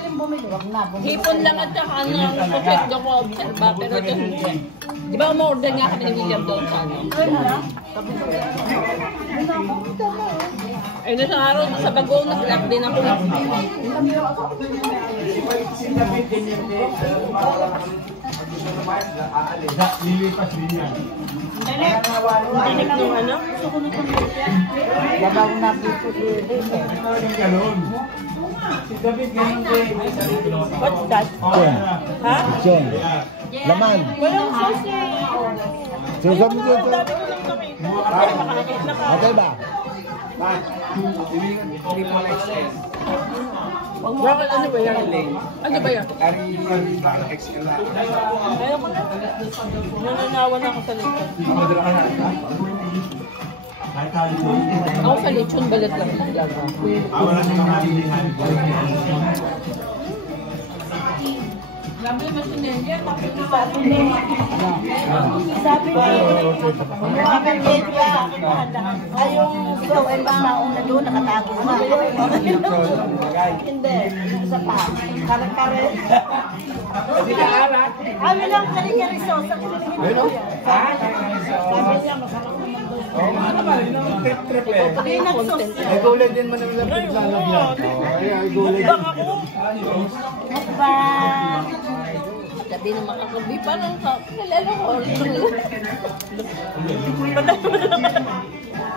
madaling bumili. Wag na, bumili. Hipon lang at saka ng puset do ko observa, pero ito hindi. Di ba umorder nga kami ni William doon sa ano? Ay, nasa araw sa Bagong nag-lock din ako. Lilipas din yan. Tinik yung ano? Labaw na dito. Si David ganun din. What's that? Ha? John. Laman. Walang sauce eh. Susam mo dito. Dami ko lang nakita. Okay ba? Bakit ano ba yan? Ano ba yan? Ayoko na. Nananawan ako sa lechon. Ako sa lechon, balat lang talaga. Wala sa mga hilingan. Grabe naman si Nenja. Sabi ko, mga media, ay yung ikaw ay baong na doon, nakatago na. Hindi, isa pa, karet-karet. Kami lang kari-kari sauce, ang kinilingin ko yan. Sabi niya, masarap naman doon. Ano ba? Trip eh. Hindi nag-sauce yan. Ay, gulay din man naman sa paglalagyan. Ay, gulay. Bang ako? Mukbang. Sabi na makakabi pa lang sa kilala ko.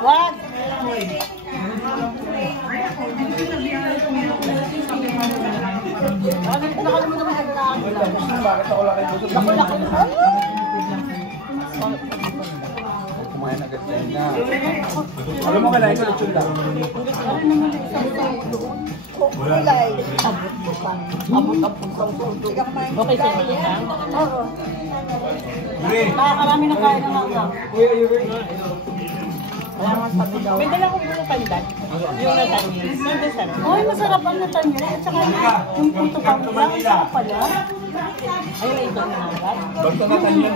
Wag. Nakalimutan mo sa daan. Bakit ako laki po? Nakulaki. Kumain agad yan na. Alam mo kalahin ko lechon lang. Kulay. Abot mo pa. Abot ang puntang puntang. Okay, sa mga Oo. Nakakarami na kaya ng hanggang. Wala nga sabi daw. may dala kong bulo pandan. Yung natanis. Nandun sa Ay, masarap ang natanyo. At saka yung puto pa mo lang. Masarap pala. ayun na ito na nagat. Basta natin yan.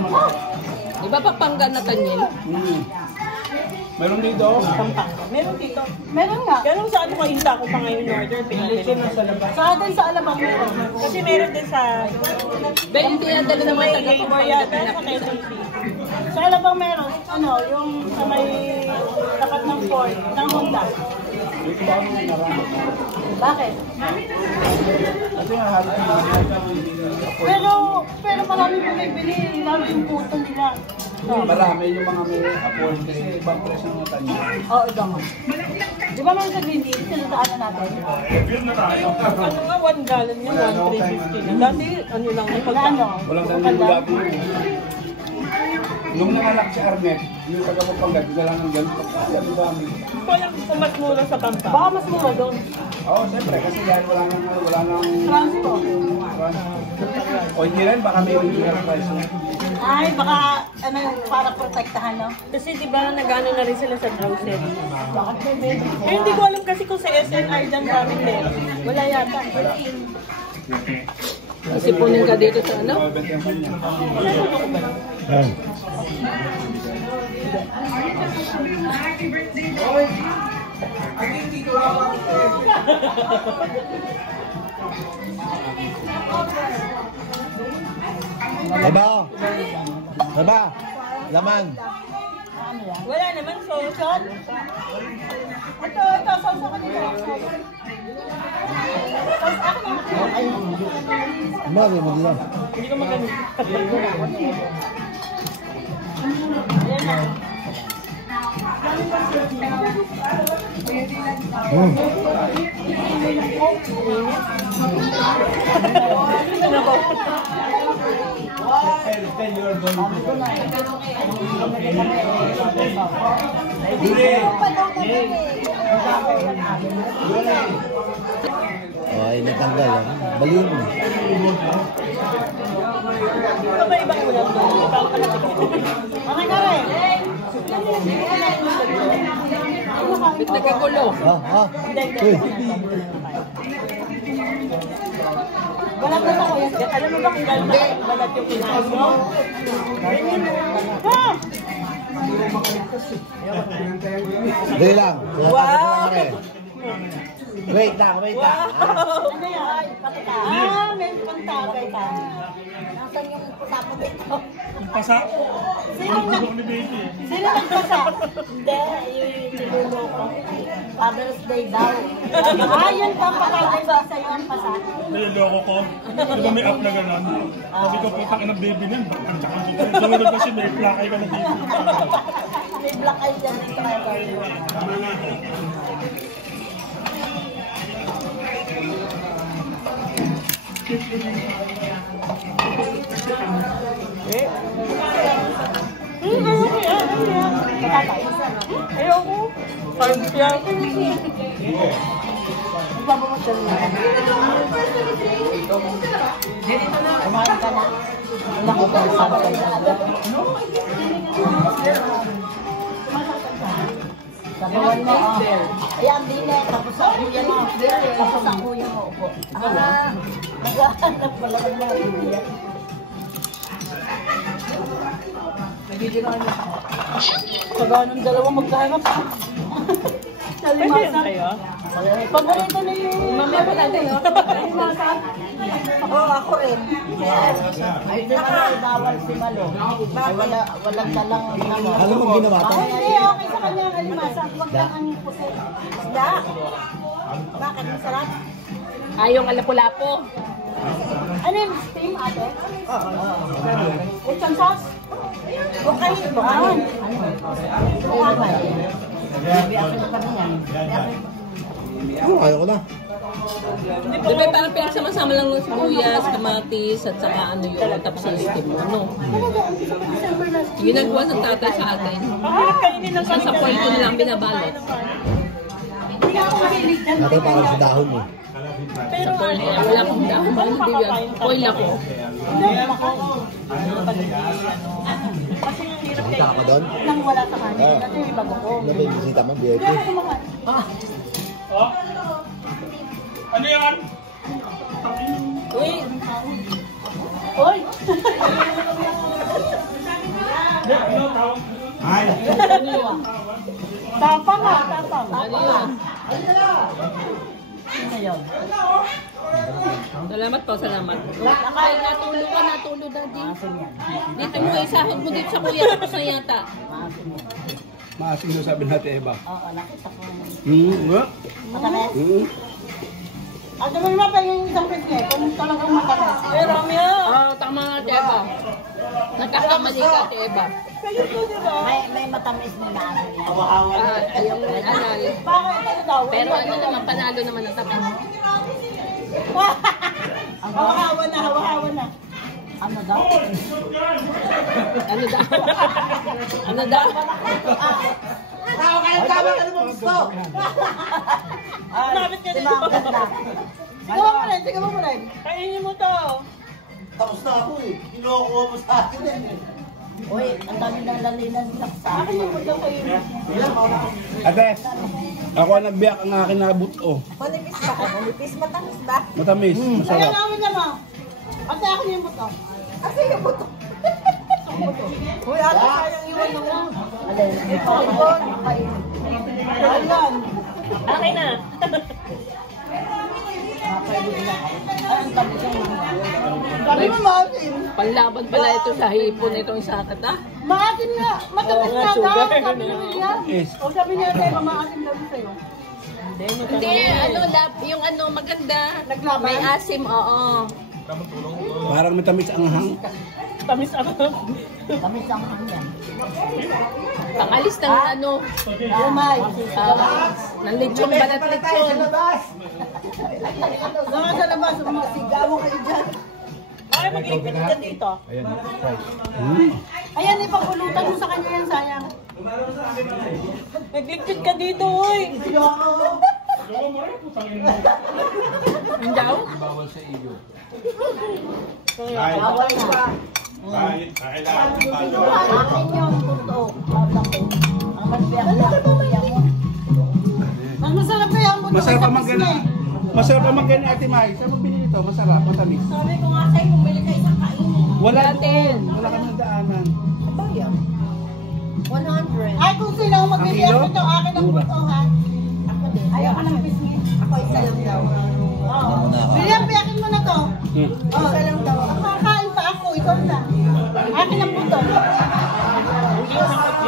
Di ba Pampanga na tanyin? Meron dito. Pampanga. Meron dito. Meron nga. Kaya nung sa ano kainta ko pa ngayon order, pinapili. Sa atin sa Alabang meron. Kasi meron din sa... Ba yung tinadala naman sa labor yata sa Quezon City. Sa Alabang meron. Ano, yung sa may tapat ng Ford, ng Honda. Bakit? Pero marami bumibili. Lalo yung puto nila. Marami yung mga may apol kasi ibang presyo ng natin. Oo, iba mo. Di ba mga sa Green Tea, sinasaan na natin? Ano nga, 1 gallon yun, 1,350 na. Dati, ano lang, may Wala ano? Walang nangyayari lagi yun. Nung nanganak si Arnett, yung taga-Pampanga, lang ng ganito. Ang dami. Walang kumat mura sa Pampanga. Baka mas mura doon. Oo, siyempre, kasi yan wala nang Transport. O hindi rin, baka may bigyan price. Ay, baka ano yung para protektahan, no? Kasi di ba nag-ano na rin sila sa grocery? Bakit may baby? Eh, hindi ko alam kasi kung sa SNR dyan sa amin meron. Wala yata. Isipunin ka dito sa ano? Yan. Diba? Diba? Laman. Ano yan? Wala naman, solution. Ito, sausa ka nila. Mari mo diyan. Hindi ko magaling. Ayan na. Ano ba? Ay, natanggal. Balin. Ito ba ibang ulam doon? Ibang kalapit. Okay ka rin. Bit nagkagulo. Uy. Balat na ako yan. Alam mo ba kung gano'n balat yung kinain mo? Ha? Dali lang. Wow! Wait lang, wait lang. Ano yan? Patika. May pantagay ka. Nasaan yung sapo dito? Pasa. Sino nagpasa? Hindi, yung sinulo ko. Father's Day daw. Yun pa patagay ba sa'yo ang pasa? Niloloko ko. Di ba may app na gano'n? Sabi ko, putang ina baby niyan. Sumunod kasi may plakay ka na dito. May black eye dyan dito kaya tayo. Ayoko. Parang siya. Magpapamasal na. Kumain ka na. Wala ko pa sabi ka na. Sabawan mo, ayan, dine, tapos ang kuya mo, tapos ang kuya mo, upo. Naghahanap pala ka na, kuya. Nagigil na kanya. Sabawan ng dalawa magkahanap. Salimasan. Paborito na yung... Mamaya pa natin, no? Salimasan. Oo, ako rin. Ay, di ba na bawal si Malo? Ay, walang talang naman. Ano mong ginawa to? Hindi, okay sa kanya ang alimasan. Huwag lang ang pusit. Isda. Bakit? Masarap? Yung alapu-lapo. Ano yung steam, ate? Oo. Lechon sauce? Okay. Bukawan. Bukawan. Sabi ako na kami yan. Oo, ayaw ko na. Di ba parang pinagsama-sama lang ng sibuyas, kamatis, at saka ano yun, tapos yung steam mo, no? Ginagawa ng tatay sa atin. Sa foil ko nilang binabalot. Hindi ako mahilig dyan. Natin parang sa dahon eh. Sa foil, wala akong dahon. Hindi yan. Foil ako. Kasi yung hirap Nakita ka doon? nang wala sa kanya. Kasi yung bago ko. Ano ba yung bisita mo? VIP? Hindi ako kumakan. Oh? Ano yan? Uy! Uy! Tapang ha, tapang. Ano yun? Ano yun? Salamat po, salamat. Ay, natulog ka, natulog daddy. Dito mo, isahod mo dito sa kuya, tapos na yata. Maasin yung sabi natin, Eva. Oo, nakita ko. Nga? Matamis? At naman naman pa yung isang pisngi, kung talagang matamis. Pero Romeo! Oo, tama nga, Teba. Nagkakamali ka, Teba. May matamis na naasin yan. Yung anal. Bakit ano daw? Pero ano naman, panalo naman ang tamis. Hawahawan na, hawahawan na. Ano daw? Ano daw? Ano daw? Tao ka ng tama ka mo gusto. Mabit ka dito. Sigaw mo rin, sigaw mo rin. Kainin mo to. Tapos na ako eh. Kinuha mo sa akin eh. Uy, ang dami ng lalinan sa akin. Akin mo daw kayo. Ate, ako ang nagbiyak ang akin na buto. Manipis ba? Manipis, matamis ba? Matamis, Ayaw masarap. namin naman. Ate, ako yung buto. Ate, yung buto. Uy, ate, sayang iwan mo. Alin? Ipon. Ayan. Okay na. Ay, ang tabi sa mga. Sabi mo, maasin. Panlaban pala ito sa hipon itong isakat, ha? Maasin nga. Matamis na daw. Sabi ni William. Yes. O sabi niya, tayo, maasin daw sa'yo. Hindi, ano, yung ano, maganda. Naglaban? May asim, oo. Parang matamis ang hang. Tamis ang hanggan. Pangalis ng ano, Umay. ng lechon, balat lechon. Mga sa labas, mga sigaw kayo dyan. Ay, mag-ipit ka dito. Ayan, ipapulutan mo sa kanya yan, sayang. Nagligpit ka dito, uy. Ang daw? Bawal sa iyo. Bawal na. Akin yung puto. Ang masbiyak na kuya mo. Mas masarap pa yung puto. Masarap pa magana. Masarap pa magana, Ate Mai. Saan mo binili ito? Masarap, matamis. Sabi ko nga sa'yo, bumili ka isang kainin. Wala Natin. doon. Wala kami ng daanan. Bayang. 100. Ay, kung sino ang magbibigay Ang kilo? ko ito, akin ang Mura. puto, ha? Ako Ayaw ka ng biscuit. Ako isa lang daw. Oo. William, piyakin mo na to. Oo, isa lang daw. Kakain pa ako, ikaw na. Akin ang buto.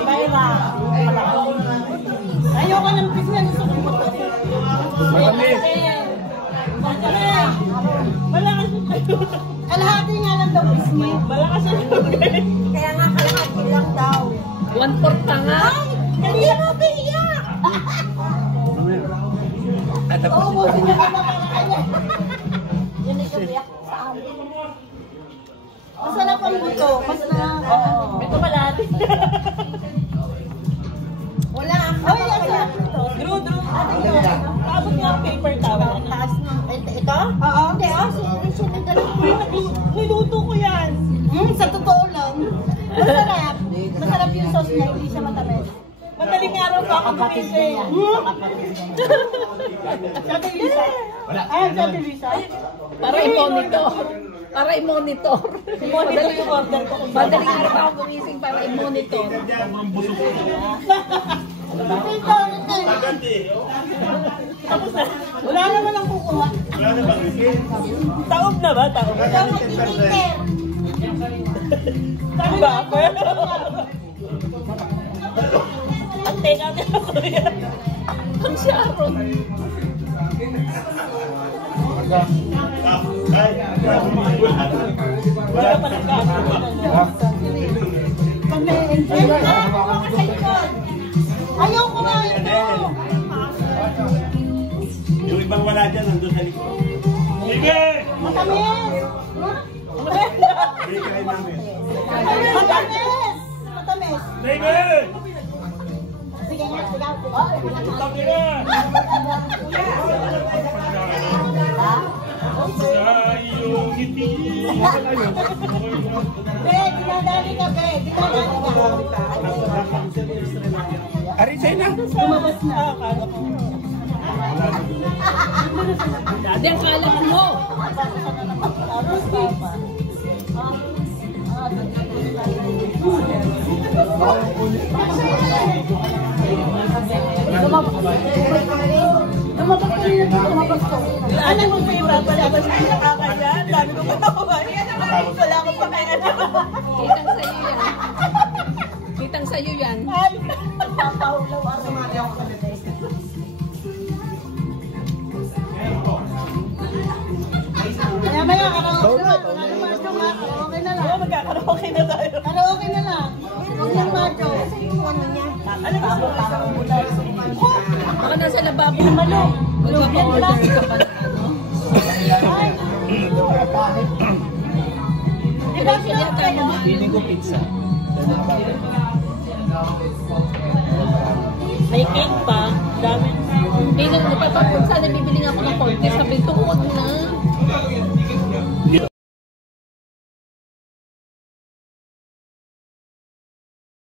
Mayra. Ayaw ka ng biscuit, gusto kong buto. Matamis. Malakas yung kalahati nga lang daw biscuit. Malakas yung kaya nga kalahati lang daw. 1/4 pa nga. Hindi mo piyak! Oo, busin na ka na kanya. Yun ay kapiyak sa amin. Masarap ang buto. Mas na... Ito malati. Wala ang kapag Drew. Tapos nga ang paper towel. Taas nga. Ito? Oo. Hindi, niluto ko yan. Sa totoo lang. Masarap. Masarap yung sauce na hindi siya matamis. Madaling araw pa ako gumising. Sabi Lisa? Ayan, sabi Lisa? Para i-monitor. Para i-monitor. Monitor yung order ko. Madaling araw pa ako gumising para i-monitor. Tapos na. Wala naman ang kukuha. Taob na ba? Taob na. Taob na tinitin. Sabi ba? Ang teka niya ako yan. Ang Sharon. Wala pa nagkakaroon. Pag may-enjoy na, ayaw ko nga ito. Yung ibang wala dyan, nandun sa likod. Sige! Matamis. Break kayo namin. Matamis. Matamis. Sige! Sige nga, sigaw. Sige! Sa iyong ngiti. Be, dinadali ka, be. Dinadali ka. Arisay na. Lumabas na. Dati ang kalat mo. Lumabas ko rin. Lumabas ko. Ano mo pa yung papalabas na nakakaya? Dami ko katawa. Wala akong pakialam. Kitang sa'yo yan. Ay, papahulaw ako. Maya-maya, karaoke na. Karaoke na lang. Magkakaraoke na tayo. Karaoke na lang. Huwag lang macho. Ano ba? Baka nasa lababo. Magpapa-order ka pa na ano. Diba siya tayo? Feeling ko pizza. May cake pa. Dami. Hindi na, sana bibili nga ako ng corn. Sabi ko, huwag na.